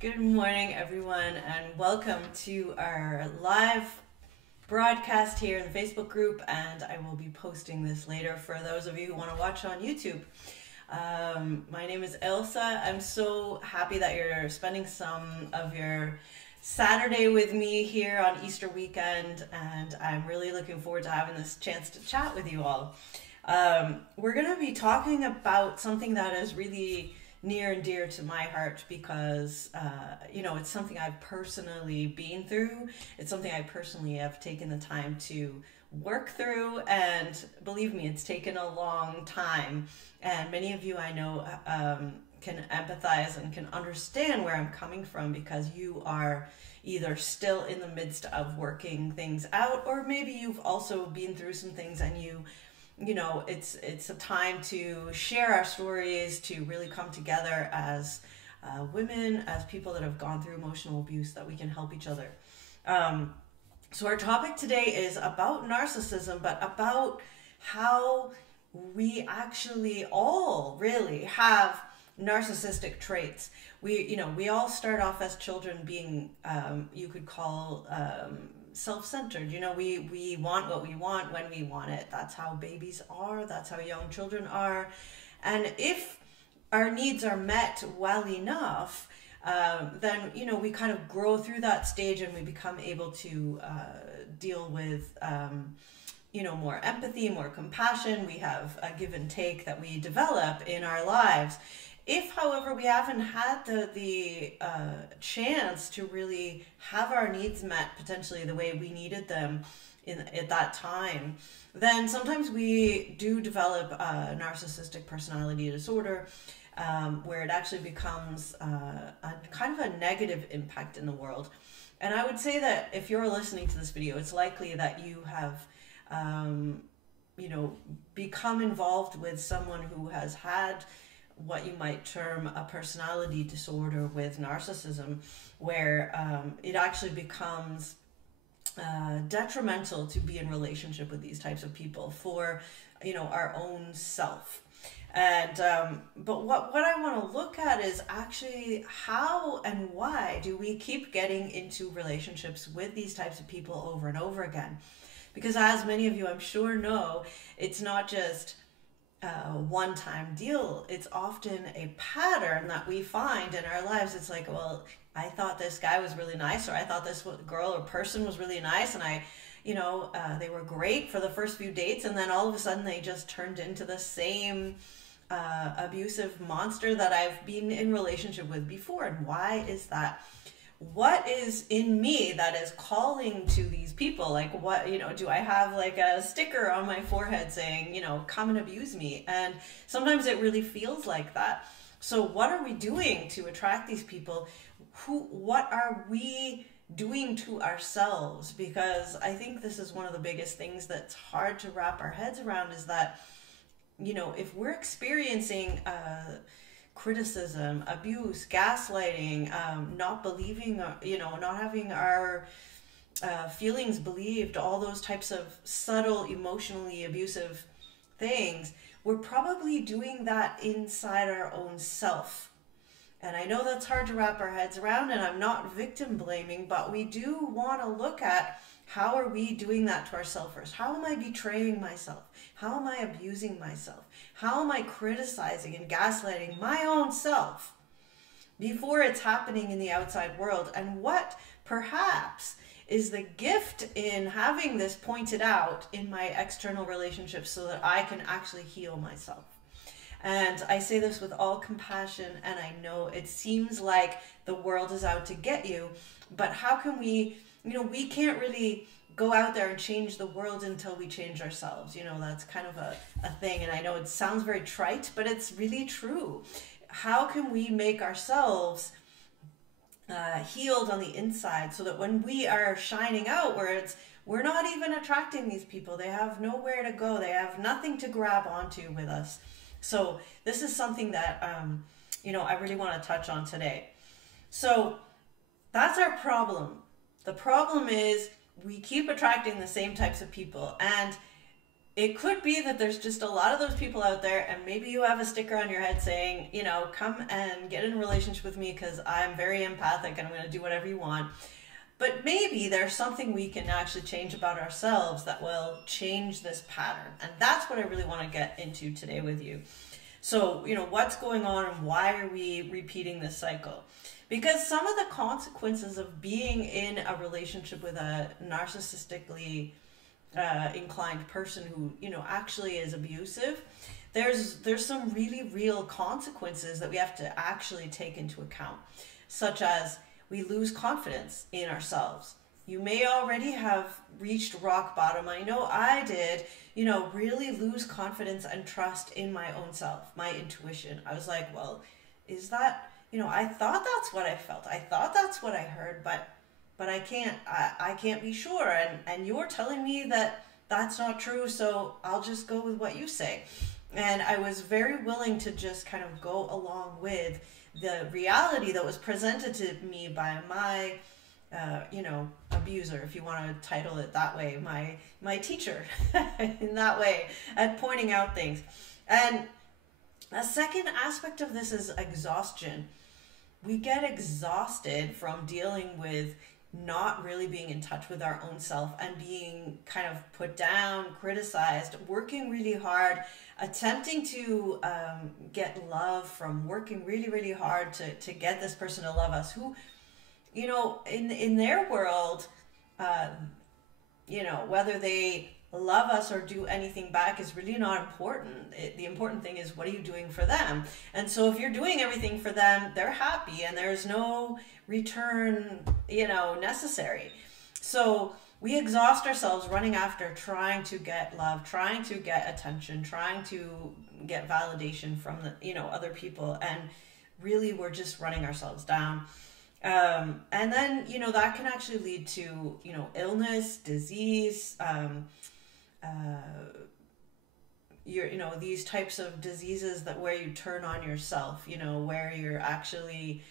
Good morning, everyone, and welcome to our live broadcast here in the Facebook group. And I will be posting this later for those of you who want to watch on YouTube. My name is Elsa. I'm so happy that you're spending some of your Saturday with me here on Easter weekend, and I'm really looking forward to having this chance to chat with you all. We're going to be talking about something that is really near and dear to my heart because, it's something I've personally been through. It's something I personally have taken the time to work through, and believe me, it's taken a long time. And many of you I know can empathize and can understand where I'm coming from because you are either still in the midst of working things out, or maybe you've also been through some things and it's a time to share our stories, to really come together as women, as people that have gone through emotional abuse, that we can help each other. So our topic today is about narcissism, but about how we actually all really have narcissistic traits. We all start off as children being, you could call, self-centered. We want what we want when we want it. That's how babies are. That's how young children are. And if our needs are met well enough, then, we kind of grow through that stage and we become able to deal with, more empathy, more compassion. We have a give and take that we develop in our lives. If, however, we haven't had the chance to really have our needs met potentially the way we needed them at that time, then sometimes we do develop a narcissistic personality disorder, where it actually becomes a kind of a negative impact in the world. And I would say that if you're listening to this video, it's likely that you have become involved with someone who has had what you might term a personality disorder with narcissism, where it actually becomes detrimental to be in relationship with these types of people for, our own self. And but what I want to look at is actually how and why do we keep getting into relationships with these types of people over and over again? Because as many of you I'm sure know, it's not just one-time deal. It's often a pattern that we find in our lives. It's like, well, I thought this guy was really nice, or I thought this girl or person was really nice, and they were great for the first few dates, and then all of a sudden they just turned into the same abusive monster that I've been in relationship with before. And why is that? What is in me that is calling to these people? Like, what, do I have like a sticker on my forehead saying, come and abuse me? And sometimes it really feels like that. So what are we doing to attract these people? What are we doing to ourselves? Because I think this is one of the biggest things that's hard to wrap our heads around, is that, if we're experiencing criticism, abuse, gaslighting, not believing, not having our feelings believed, all those types of subtle, emotionally abusive things, we're probably doing that inside our own self. And I know that's hard to wrap our heads around, and I'm not victim blaming, but we do want to look at, how are we doing that to ourselves first? How am I betraying myself? How am I abusing myself? How am I criticizing and gaslighting my own self before it's happening in the outside world? And what perhaps is the gift in having this pointed out in my external relationships so that I can actually heal myself? And I say this with all compassion, and I know it seems like the world is out to get you, but how can we, we can't really go out there and change the world until we change ourselves. That's kind of a thing, and I know it sounds very trite, but it's really true. How can we make ourselves healed on the inside so that when we are shining out, we're not even attracting these people, they have nowhere to go, they have nothing to grab onto with us. So this is something that I really want to touch on today. So that's our problem. The problem is we keep attracting the same types of people, and it could be that there's just a lot of those people out there, and maybe you have a sticker on your head saying, you know, come and get in a relationship with me because I'm very empathic and I'm going to do whatever you want. But maybe there's something we can actually change about ourselves that will change this pattern. And that's what I really want to get into today with you. So, you know, what's going on and why are we repeating this cycle? Because some of the consequences of being in a relationship with a narcissistically inclined person who, you know, actually is abusive, there's some really real consequences that we have to actually take into account, such as we lose confidence in ourselves. You may already have reached rock bottom. I know I did, you know, really lose confidence and trust in my own self, my intuition. I was like, well, is that, you know, I thought that's what I felt. I thought that's what I heard, but I can't be sure. And you're telling me that that's not true, so I'll just go with what you say. And I was very willing to just kind of go along with the reality that was presented to me by my, you know, abuser, if you want to title it that way, my teacher in that way, at pointing out things. And a second aspect of this is exhaustion. We get exhausted from dealing with not really being in touch with our own self and being kind of put down, criticized, working really hard, attempting to get love from working really, really hard to get this person to love us, who, you know, in their world, you know, whether they love us or do anything back is really not important. The important thing is, what are you doing for them? And so if you're doing everything for them, they're happy and there's no return, you know, necessary. So we exhaust ourselves running after trying to get love, trying to get attention, trying to get validation from the, you know, other people, and really we're just running ourselves down. And then, you know, that can actually lead to, you know, illness, disease, you know, these types of diseases that where you turn on yourself, you know, where you're actually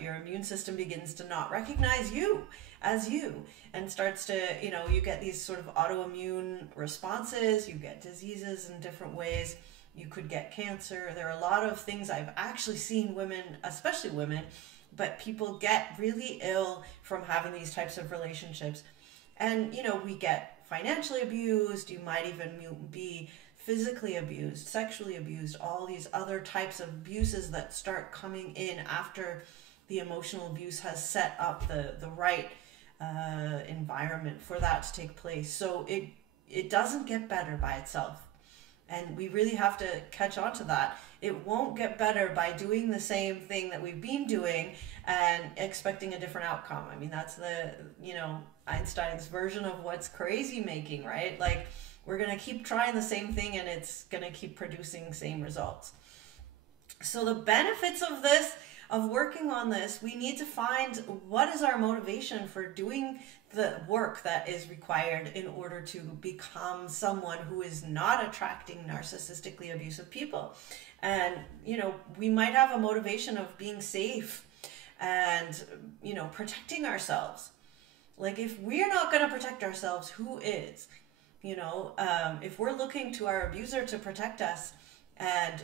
your immune system begins to not recognize you as you and starts to, you know, you get these sort of autoimmune responses, you get diseases in different ways, you could get cancer. There are a lot of things I've actually seen women, especially women, but people get really ill from having these types of relationships. And, you know, we get financially abused, you might even be physically abused, sexually abused, all these other types of abuses that start coming in after the emotional abuse has set up the right environment for that to take place. So it doesn't get better by itself. And we really have to catch on to that. It won't get better by doing the same thing that we've been doing and expecting a different outcome. I mean, that's the, you know, Einstein's version of what's crazy making, right? Like, we're going to keep trying the same thing and it's going to keep producing same results. So the benefits of this, of working on this, we need to find what is our motivation for doing the work that is required in order to become someone who is not attracting narcissistically abusive people. And, you know, we might have a motivation of being safe and, you know, protecting ourselves. Like, if we're not going to protect ourselves, who is? You know, if we're looking to our abuser to protect us and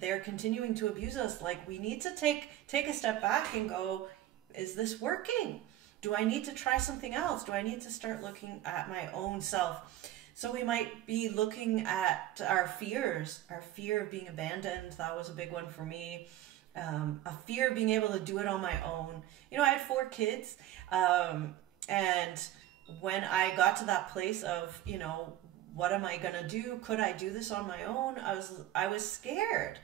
they're continuing to abuse us, like, we need to take a step back and go, is this working? Do I need to try something else? Do I need to start looking at my own self? So we might be looking at our fears, our fear of being abandoned. That was a big one for me. A fear of being able to do it on my own. You know, I had 4 kids, and when I got to that place of, you know, what am I gonna do? Could I do this on my own? I was scared.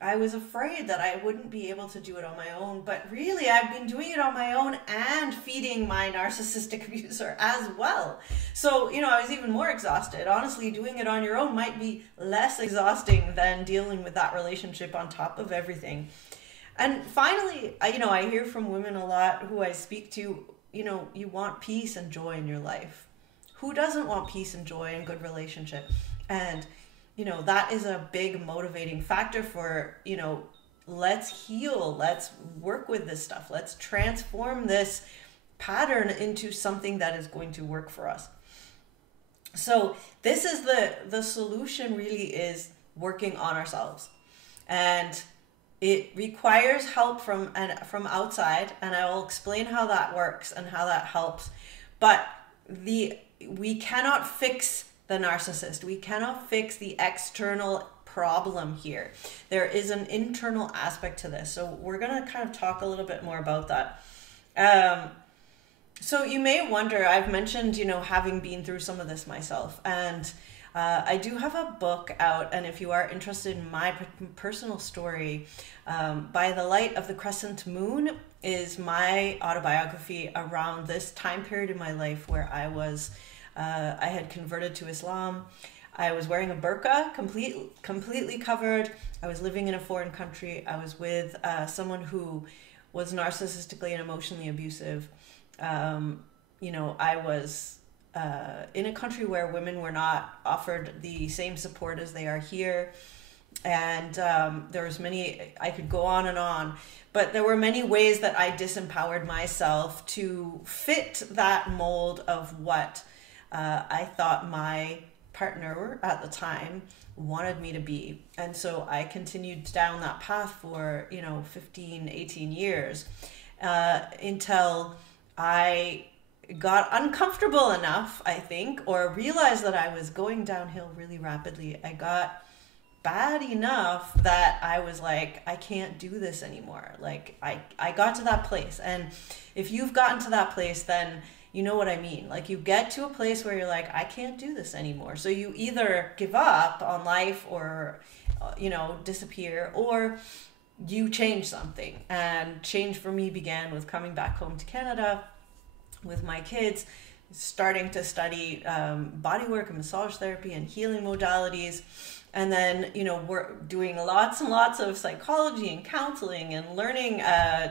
I was afraid that I wouldn't be able to do it on my own, but really I've been doing it on my own and feeding my narcissistic abuser as well. So, you know, I was even more exhausted. Honestly, doing it on your own might be less exhausting than dealing with that relationship on top of everything. And finally, you know, I hear from women a lot who I speak to, you know, you want peace and joy in your life. Who doesn't want peace and joy and good relationship? And, you know, that is a big motivating factor for, you know, let's heal, let's work with this stuff, let's transform this pattern into something that is going to work for us. So this is the solution, really is working on ourselves. And it requires help from outside, and I will explain how that works and how that helps. But we cannot fix the narcissist. We cannot fix the external problem here. There is an internal aspect to this. So we're going to kind of talk a little bit more about that. So you may wonder, I've mentioned, having been through some of this myself, and I do have a book out, and if you are interested in my personal story, By the Light of the Crescent Moon is my autobiography around this time period in my life where I had converted to Islam. I was wearing a burqa, completely covered. I was living in a foreign country. I was with someone who was narcissistically and emotionally abusive. I was in a country where women were not offered the same support as they are here. And there was I could go on, but there were many ways that I disempowered myself to fit that mold of what I thought my partner at the time wanted me to be. And so I continued down that path for 15, 18 years until I got uncomfortable enough, I think, or realized that I was going downhill really rapidly. I got bad enough that I was like, I can't do this anymore. Like I got to that place. And if you've gotten to that place, then you know what I mean. Like, you get to a place where you're like, I can't do this anymore. So you either give up on life or, disappear, or you change something. And change for me began with coming back home to Canada with my kids, starting to study bodywork and massage therapy and healing modalities. And then, we're doing lots and lots of psychology and counseling and learning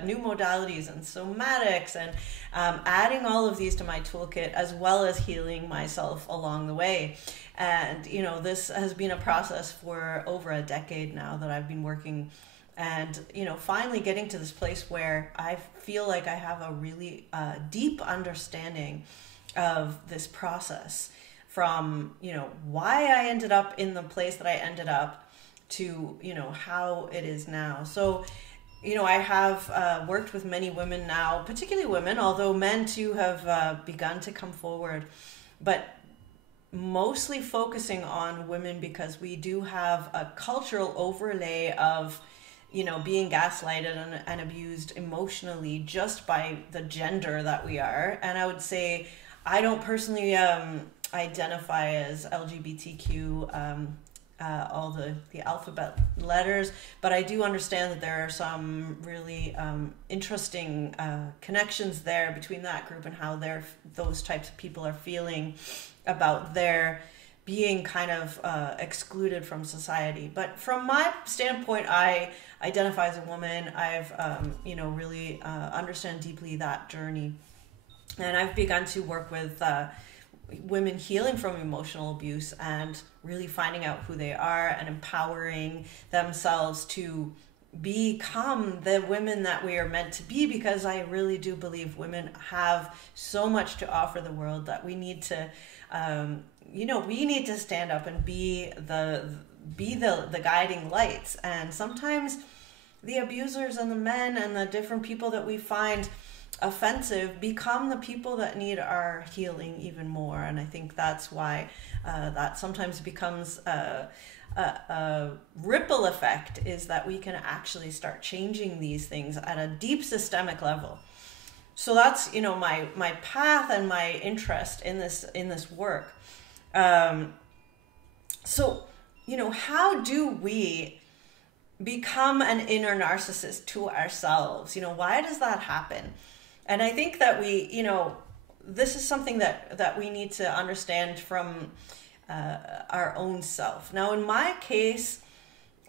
new modalities and somatics and adding all of these to my toolkit, as well as healing myself along the way. And, this has been a process for over a decade now that I've been working, and, finally getting to this place where I feel like I have a really deep understanding of this process, from, why I ended up in the place that I ended up to, how it is now. So, I have worked with many women now, particularly women, although men too have begun to come forward, but mostly focusing on women, because we do have a cultural overlay of, being gaslighted and abused emotionally just by the gender that we are. And I would say I don't personally identify as LGBTQ, all the alphabet letters, but I do understand that there are some really interesting connections there between that group and how those types of people are feeling about their being kind of excluded from society. But from my standpoint, I identify as a woman. I've really understand deeply that journey, and I've begun to work with women healing from emotional abuse and really finding out who they are and empowering themselves to become the women that we are meant to be, because I really do believe women have so much to offer the world that we need to we need to stand up and be the guiding lights. And sometimes the abusers and the men and the different people that we find offensive become the people that need our healing even more. And I think that's why that sometimes becomes a ripple effect, is that we can actually start changing these things at a deep systemic level. So that's my path and my interest in this work. So how do we become an inner narcissist to ourselves? Why does that happen? And I think that this is something that we need to understand from our own self. Now, in my case,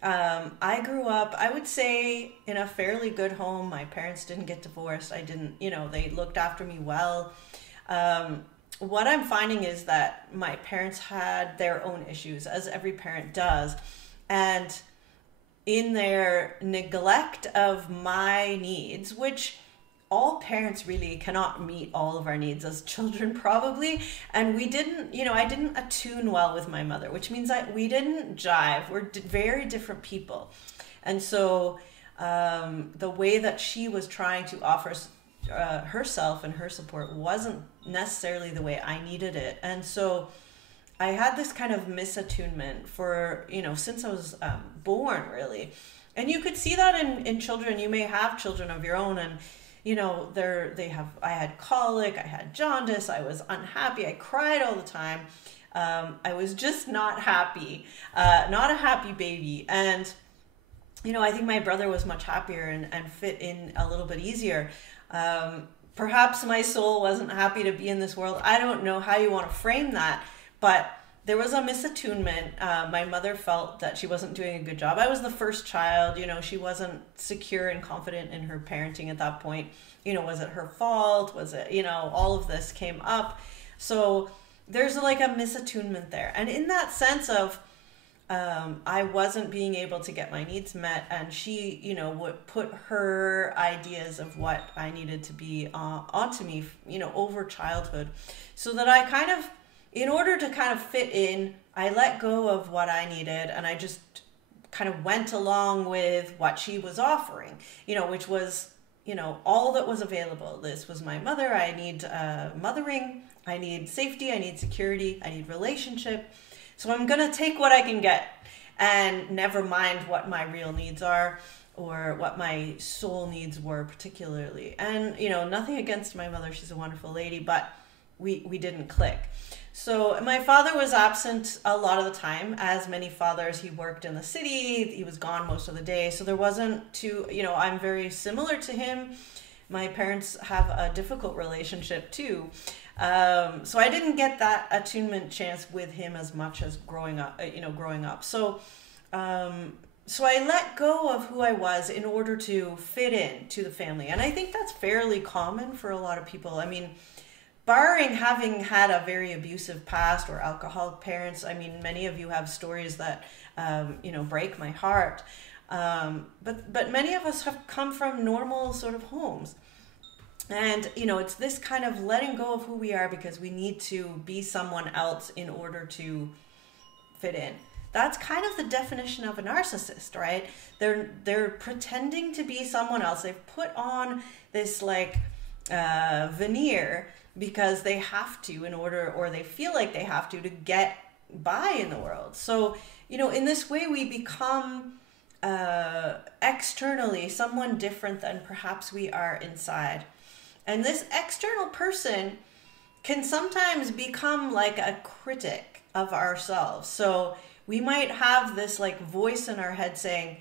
I grew up, I would say, in a fairly good home. My parents didn't get divorced. They looked after me well. What I'm finding is that my parents had their own issues, as every parent does. And in their neglect of my needs, which all parents really cannot meet all of our needs as children, probably. And we didn't, I didn't attune well with my mother, which means that we didn't jive. We're very different people. And so the way that she was trying to offer herself and her support wasn't necessarily the way I needed it. And so I had this kind of misattunement for, since I was born, really. And you could see that in children. You may have children of your own, and I had colic, I had jaundice, I was unhappy, I cried all the time. I was just not happy, not a happy baby. And, I think my brother was much happier and fit in a little bit easier. Perhaps my soul wasn't happy to be in this world. I don't know how you want to frame that, but there was a misattunement. My mother felt that she wasn't doing a good job. I was the first child, she wasn't secure and confident in her parenting at that point. Was it her fault? Was it, all of this came up. So there's like a misattunement there. And in that sense of, I wasn't being able to get my needs met, and she, would put her ideas of what I needed to be onto me, over childhood, so that I kind of, in order to kind of fit in, I let go of what I needed, and I just kind of went along with what she was offering, which was, all that was available. This was my mother. I need mothering. I need safety. I need security. I need relationship. So I'm going to take what I can get and never mind what my real needs are or what my soul needs were particularly. And, nothing against my mother. She's a wonderful lady, but we didn't click. So my father was absent a lot of the time, as many fathers. He worked in the city. He was gone most of the day. So there wasn't I'm very similar to him. My parents have a difficult relationship too. So I didn't get that attunement chance with him as much as growing up. So I let go of who I was in order to fit in to the family. And I think that's fairly common for a lot of people. I mean, barring having had a very abusive past or alcoholic parents, I mean, many of you have stories that, break my heart. But many of us have come from normal sort of homes. And, it's this kind of letting go of who we are because we need to be someone else in order to fit in. That's kind of the definition of a narcissist, right? They're pretending to be someone else. They've put on this veneer because they have to or they feel like they have to get by in the world. So, in this way we become externally someone different than perhaps we are inside. And this external person can sometimes become like a critic of ourselves. So we might have this voice in our head saying,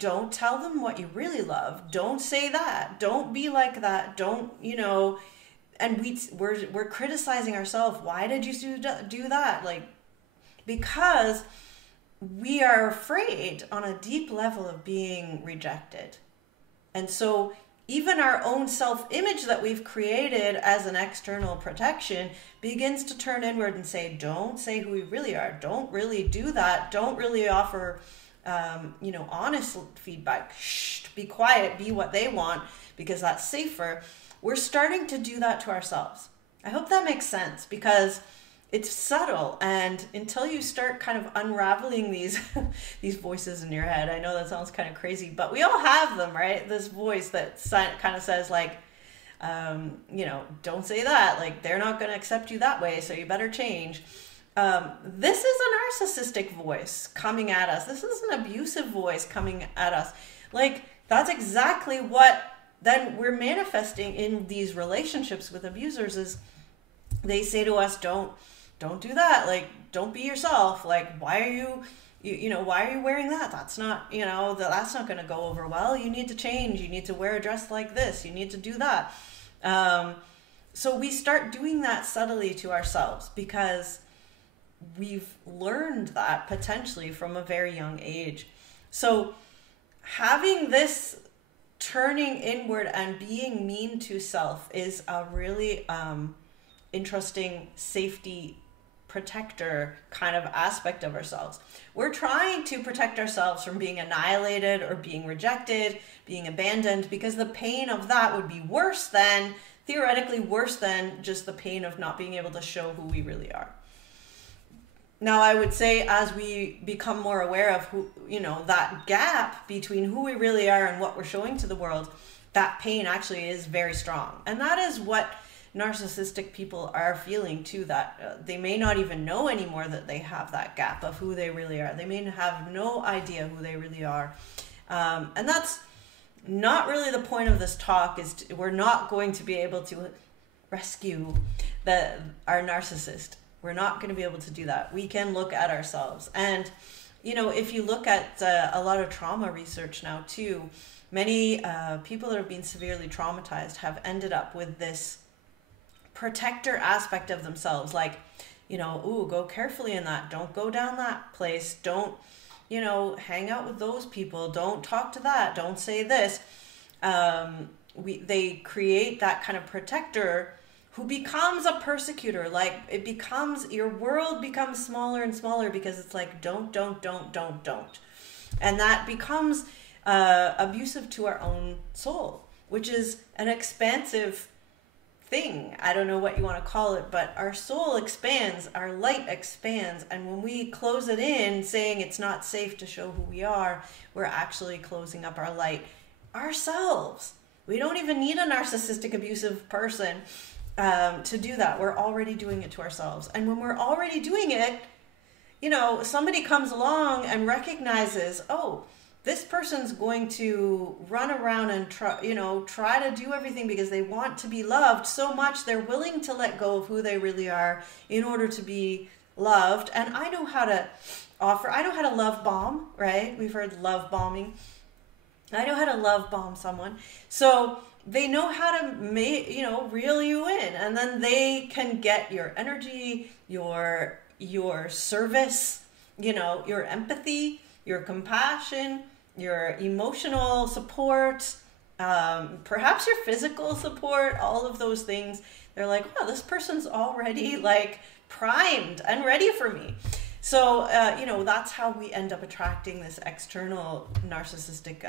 don't tell them what you really love. Don't say that. Don't be like that. Don't, and we're criticizing ourselves. Why did you do that? Because we are afraid on a deep level of being rejected. And so even our own self-image that we've created as an external protection begins to turn inward and say, don't say who we really are. Don't really do that. Don't really offer, honest feedback. Shh, be quiet, be what they want, because that's safer. We're starting to do that to ourselves. I hope that makes sense, because it's subtle, and until you start kind of unraveling these these voices in your head, I know that sounds kind of crazy, but we all have them, right? This voice that kind of says don't say that, they're not going to accept you that way, so you better change. This is a narcissistic voice coming at us. This is an abusive voice coming at us. That's exactly what then we're manifesting in these relationships with abusers. Is they say to us, don't do that. Don't be yourself. Why are why are you wearing that? That's not, that's not going to go over well. You need to change. You need to wear a dress like this. You need to do that. So we start doing that subtly to ourselves because we've learned that potentially from a very young age. So having this turning inward and being mean to self is a really interesting safety protector kind of aspect of ourselves. We're trying to protect ourselves from being annihilated or being rejected, being abandoned, because the pain of that would be worse than, theoretically worse than, just the pain of not being able to show who we really are. Now, I would say as we become more aware of who, that gap between who we really are and what we're showing to the world, that pain actually is very strong. And that is what narcissistic people are feeling too, that they may not even know anymore that they have that gap of who they really are. They may have no idea who they really are. And that's not really the point of this talk. We're not going to be able to rescue our narcissist. We're not going to be able to do that. We can look at ourselves. And, if you look at a lot of trauma research now too, many people that have been severely traumatized have ended up with this protector aspect of themselves. Like, ooh, go carefully in that. Don't go down that place. Don't, hang out with those people. Don't talk to that. Don't say this. They create that kind of protector who becomes a persecutor. Like, your world becomes smaller and smaller because it's like, don't. And that becomes abusive to our own soul, which is an expansive thing. I don't know what you want to call it, but our soul expands, our light expands. And when we close it in, saying it's not safe to show who we are, we're actually closing up our light ourselves. We don't even need a narcissistic abusive person to do that. We're already doing it to ourselves. And when we're already doing it, somebody comes along and recognizes, oh, this person's going to run around and try to do everything because they want to be loved so much they're willing to let go of who they really are in order to be loved. And I know how to love bomb, right? We've heard love bombing. I know how to love bomb someone. So they know how to reel you in, and then they can get your energy, your service, your empathy, your compassion, your emotional support, perhaps your physical support, all of those things. They're like, wow, this person's already like primed and ready for me. So, that's how we end up attracting this external narcissistic,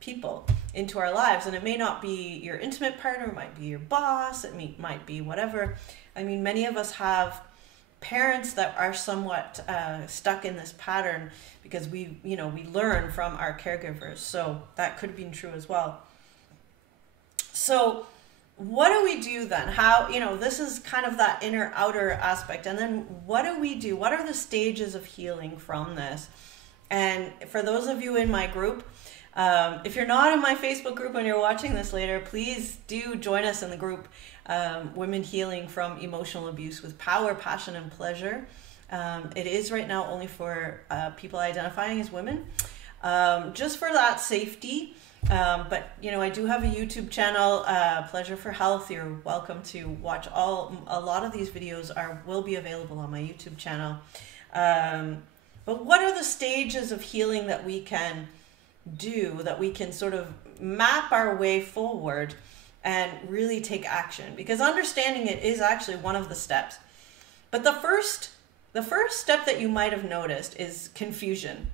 people into our lives. And it may not be your intimate partner, it might be your boss, it might be whatever. I mean, many of us have parents that are somewhat stuck in this pattern because we learn from our caregivers. So that could have been true as well. So what do we do then? How, this is kind of that inner outer aspect. And then what do we do? What are the stages of healing from this? And for those of you in my group, if you're not in my Facebook group and you're watching this later, please do join us in the group, Women Healing from Emotional Abuse with Power, Passion, and Pleasure. It is right now only for people identifying as women, just for that safety. But I do have a YouTube channel, Pleasure for Health. You're welcome to watch a lot of these videos will be available on my YouTube channel. But what are the stages of healing that we can do, that we can sort of map our way forward and really take action? Because understanding it is actually one of the steps. But the first step that you might have noticed is confusion.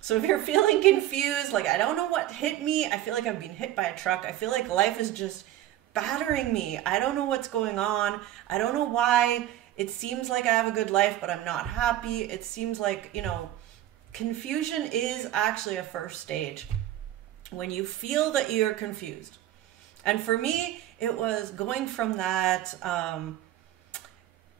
So if you're feeling confused, like, I don't know what hit me, I feel like I've been hit by a truck, I feel like life is just battering me, I don't know what's going on, I don't know why it seems like I have a good life, but I'm not happy, it seems like, confusion is actually a first stage when you feel that you're confused. And for me, it was going from that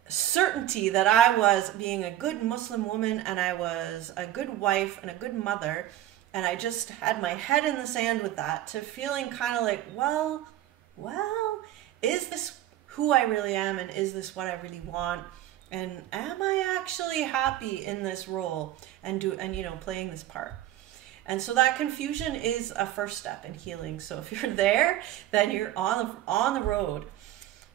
certainty that I was being a good Muslim woman and I was a good wife and a good mother, and I just had my head in the sand with that, to feeling kind of like, well, is this who I really am, and is this what I really want? And am I actually happy in this role and playing this part? And so that confusion is a first step in healing. So if you're there, then you're on the road.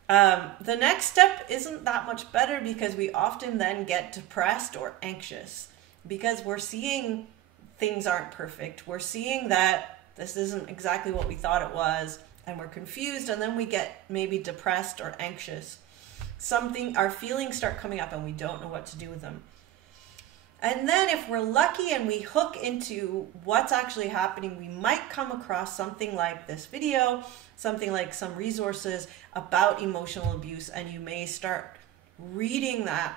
The next step isn't that much better, because we often then get depressed or anxious because we're seeing things aren't perfect. We're seeing that this isn't exactly what we thought it was, and we're confused, and then we get maybe depressed or anxious. our feelings start coming up and we don't know what to do with them. And then if we're lucky and we hook into what's actually happening, we might come across something like this video, something like some resources about emotional abuse, and you may start reading that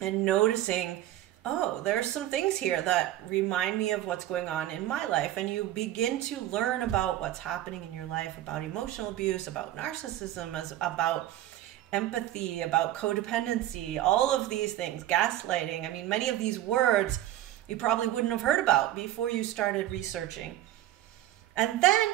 and noticing, oh, there's some things here that remind me of what's going on in my life. And you begin to learn about what's happening in your life, about emotional abuse, about narcissism, about empathy, about codependency, all of these things, gaslighting. I mean, many of these words you probably wouldn't have heard about before you started researching. And then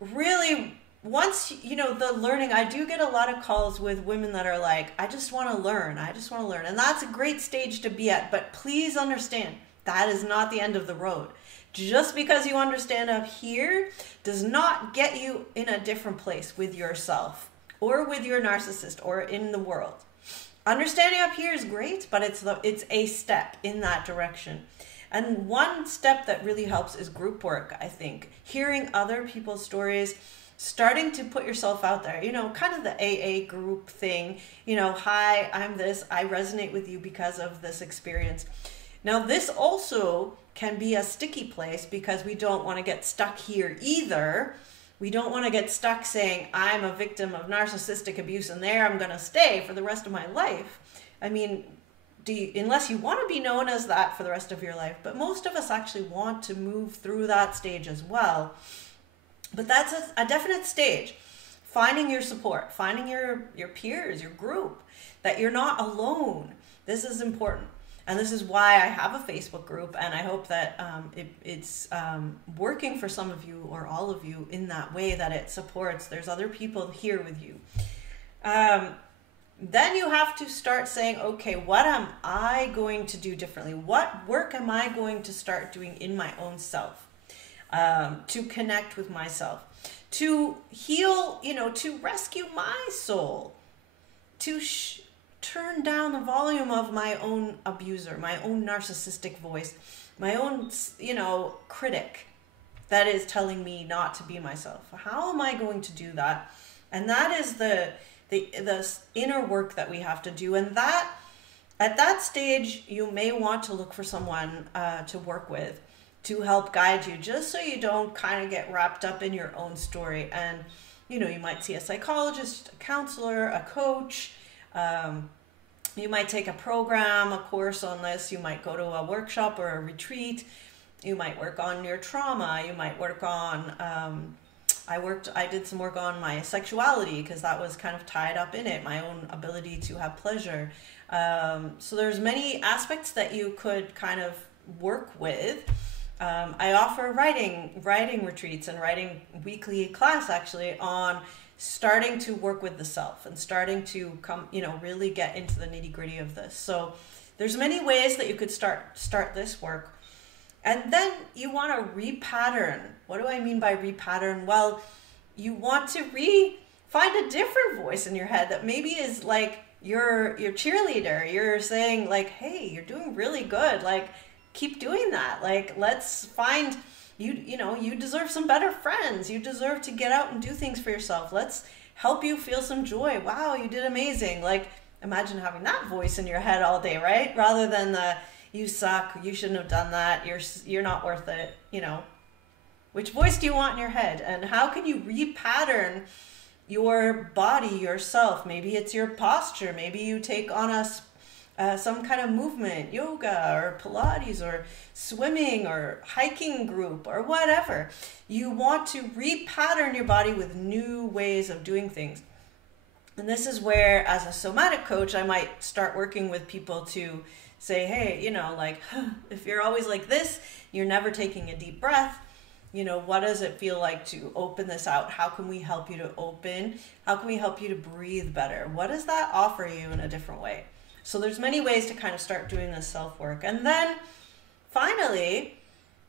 really, once, you know, the learning, I do get a lot of calls with women that are like, I just want to learn. I just want to learn. And that's a great stage to be at. But please understand, that is not the end of the road. Just because you understand up here does not get you in a different place with yourself or with your narcissist or in the world. Understanding up here is great, but it's a step in that direction. And one step that really helps is group work, I think. Hearing other people's stories, starting to put yourself out there, you know, kind of the AA group thing, you know, hi, I'm this, I resonate with you because of this experience. Now, this also can be a sticky place because we don't want to get stuck here either. We don't want to get stuck saying, I'm a victim of narcissistic abuse and there I'm going to stay for the rest of my life. I mean, unless you want to be known as that for the rest of your life, but most of us actually want to move through that stage as well. But that's a definite stage. Finding your support, finding your peers, your group, that you're not alone. This is important. And this is why I have a Facebook group, and I hope that it's working for some of you or all of you in that way, that it supports. There's other people here with you. Then you have to start saying, okay, what am I going to do differently? What work am I going to start doing in my own self to connect with myself, to heal, you know, to rescue my soul, to turn down the volume of my own abuser, my own narcissistic voice, my own, you know, critic that is telling me not to be myself. How am I going to do that? And that is the inner work that we have to do. And that, at that stage, you may want to look for someone to work with, to help guide you, just so you don't kind of get wrapped up in your own story. And, you know, you might see a psychologist, a counselor, a coach. You might take a program, a course on this. You might go to a workshop or a retreat. You might work on your trauma. You might work on, I did some work on my sexuality because that was kind of tied up in it, my own ability to have pleasure. So there's many aspects that you could kind of work with. I offer writing retreats and writing weekly class actually on starting to work with the self and starting to come, you know, really get into the nitty-gritty of this. So there's many ways that you could start this work. And then you want to repattern. What do I mean by repattern? Well, you want to find a different voice in your head that maybe is like your cheerleader. You're saying like, hey, you're doing really good. Like, keep doing that. Like, let's find, you know, you deserve some better friends. You deserve to get out and do things for yourself. Let's help you feel some joy. Wow, you did amazing. Like, imagine having that voice in your head all day, right? Rather than the, you suck, you shouldn't have done that, you're not worth it, you know. Which voice do you want in your head? And how can you repattern your body, yourself? Maybe it's your posture. Maybe you take on some kind of movement, yoga or Pilates or swimming or hiking group or whatever. You want to repattern your body with new ways of doing things. And this is where, as a somatic coach, I might start working with people to say, hey, you know, like, if you're always like this, you're never taking a deep breath, you know, what does it feel like to open this out? How can we help you to open? How can we help you to breathe better? What does that offer you in a different way? So there's many ways to kind of start doing this self-work. And then finally,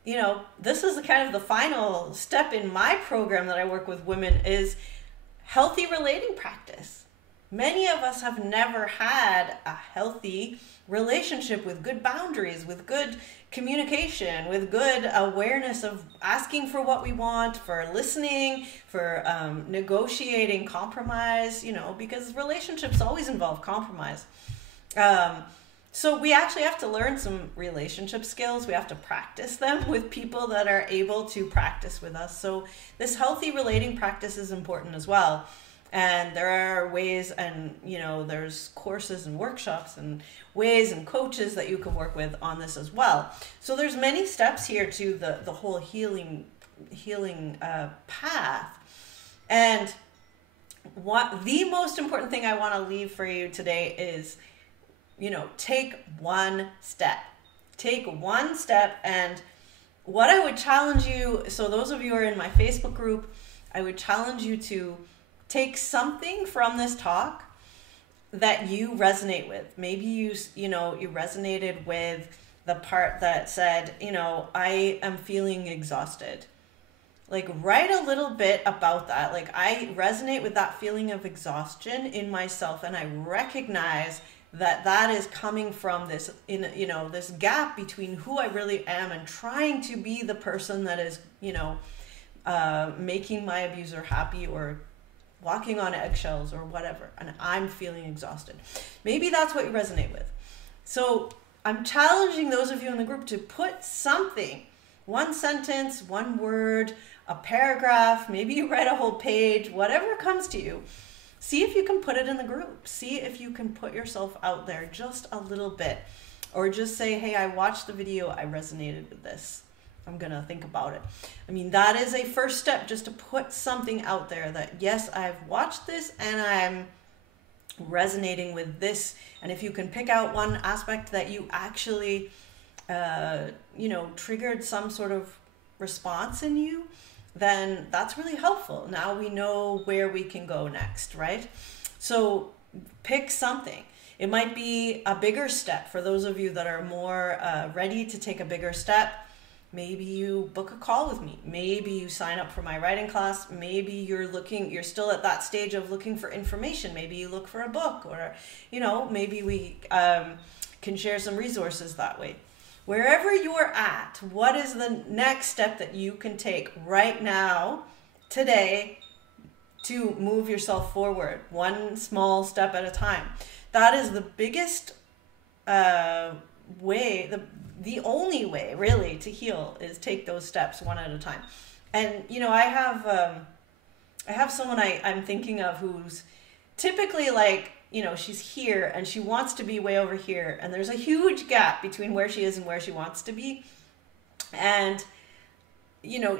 you know, this is the kind of the final step in my program that I work with women is healthy relating practice. Many of us have never had a healthy relationship with good boundaries, with good communication, with good awareness of asking for what we want, for listening, for negotiating compromise, because relationships always involve compromise. So we actually have to learn some relationship skills. We have to practice them with people that are able to practice with us. So this healthy relating practice is important as well. And there are ways, and there's courses and workshops and ways and coaches that you can work with on this as well. So there's many steps here to the whole healing path. And what the most important thing I want to leave for you today is, take one step. Take one step. And what I would challenge you, so those of you who are in my Facebook group, I would challenge you to take something from this talk that you resonate with. Maybe you resonated with the part that said, I am feeling exhausted. Like, write a little bit about that. Like, I resonate with that feeling of exhaustion in myself, and I recognize that is coming from this, this gap between who I really am and trying to be the person that is, making my abuser happy or walking on eggshells or whatever, and I'm feeling exhausted. Maybe that's what you resonate with. So I'm challenging those of you in the group to put something, one sentence, one word, a paragraph, maybe you write a whole page, whatever comes to you. See if you can put it in the group. See if you can put yourself out there just a little bit, or just say, hey, I watched the video, I resonated with this. I'm going to think about it. I mean, that is a first step, just to put something out there that, yes, I've watched this and I'm resonating with this. And if you can pick out one aspect that you actually, triggered some sort of response in you, then that's really helpful. Now we know where we can go next, right? So pick something. It might be a bigger step for those of you that are more ready to take a bigger step. Maybe you book a call with me. Maybe you sign up for my writing class. Maybe you're still at that stage of looking for information. Maybe you look for a book, or, maybe we can share some resources that way. Wherever you're at, what is the next step that you can take right now, today, to move yourself forward, one small step at a time? That is the biggest way, the only way really to heal, is take those steps one at a time. And I have someone I'm thinking of who's typically like, she's here and she wants to be way over here, and there's a huge gap between where she is and where she wants to be. And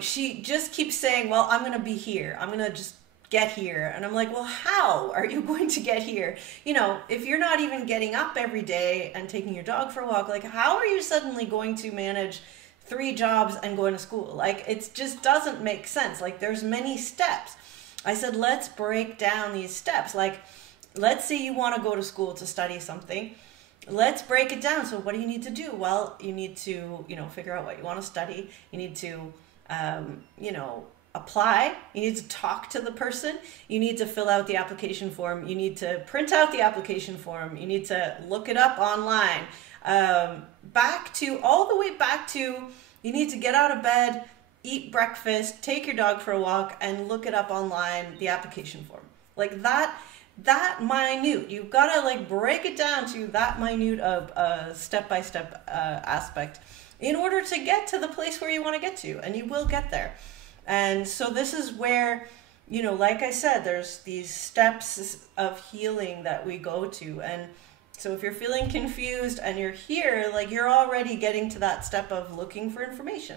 she just keeps saying, well, I'm going to be here, I'm going to just get here. And I'm like, well, how are you going to get here? If you're not even getting up every day and taking your dog for a walk, like, how are you suddenly going to manage 3 jobs and going to school? Like, it just doesn't make sense. Like, there's many steps. I said, let's break down these steps. Like, let's say you want to go to school to study something. Let's break it down. So what do you need to do? Well, you need to, figure out what you want to study. You need to, apply. You need to talk to the person. You need to fill out the application form. You need to print out the application form. You need to look it up online. All the way back to, you need to get out of bed, eat breakfast, take your dog for a walk, and look it up online, the application form. Like that minute. You've got to break it down to that minute of step-by-step aspect in order to get to the place where you want to get to, and you will get there. And so this is where, like I said, there's these steps of healing that we go to. And so if you're feeling confused and you're here, you're already getting to that step of looking for information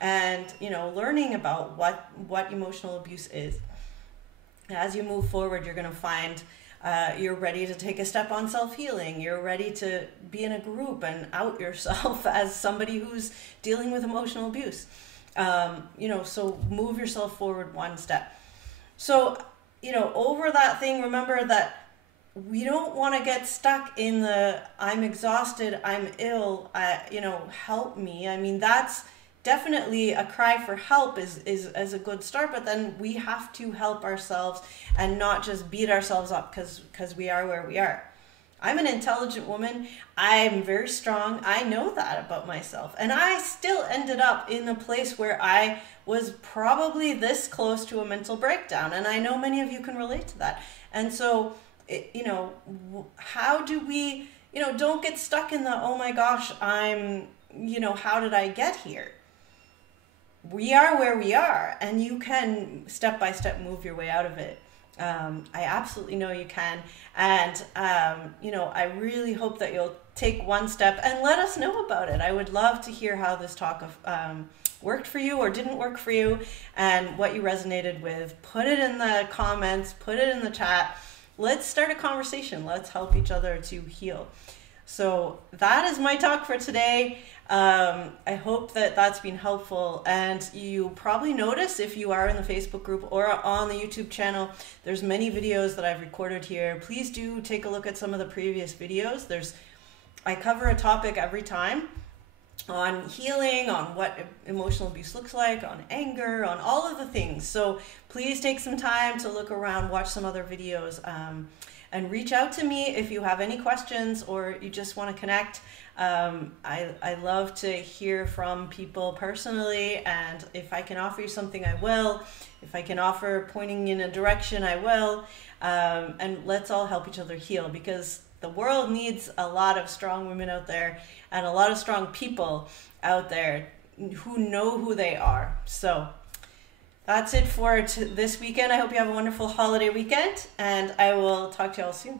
and, learning about what emotional abuse is. As you move forward, you're going to find you're ready to take a step on self-healing. You're ready to be in a group and out yourself as somebody who's dealing with emotional abuse. So move yourself forward one step. So, over that thing, remember that we don't want to get stuck in the, I'm exhausted, I'm ill, help me. I mean, that's definitely a cry for help is a good start, but then we have to help ourselves and not just beat ourselves up because we are where we are. I'm an intelligent woman. I'm very strong. I know that about myself. And I still ended up in a place where I was probably this close to a mental breakdown. And I know many of you can relate to that. And so, how do we, don't get stuck in the, oh my gosh, how did I get here? We are where we are, and you can step by step move your way out of it. I absolutely know you can. And, I really hope that you'll take one step and let us know about it. I would love to hear how this talk worked for you or didn't work for you and what you resonated with. Put it in the comments, put it in the chat. Let's start a conversation. Let's help each other to heal. So that is my talk for today. I hope that that's been helpful, and you probably notice if you are in the Facebook group or on the YouTube channel, there's many videos that I've recorded here. Please do take a look at some of the previous videos. I cover a topic every time on healing, on what emotional abuse looks like, on anger, on all of the things. So please take some time to look around, watch some other videos, and reach out to me if you have any questions or you just want to connect. I love to hear from people personally, and if I can offer you something, I will. If I can offer pointing in a direction, I will. And let's all help each other heal, because the world needs a lot of strong women out there and a lot of strong people out there who know who they are. So that's it for this weekend. I hope you have a wonderful holiday weekend, and I will talk to you all soon.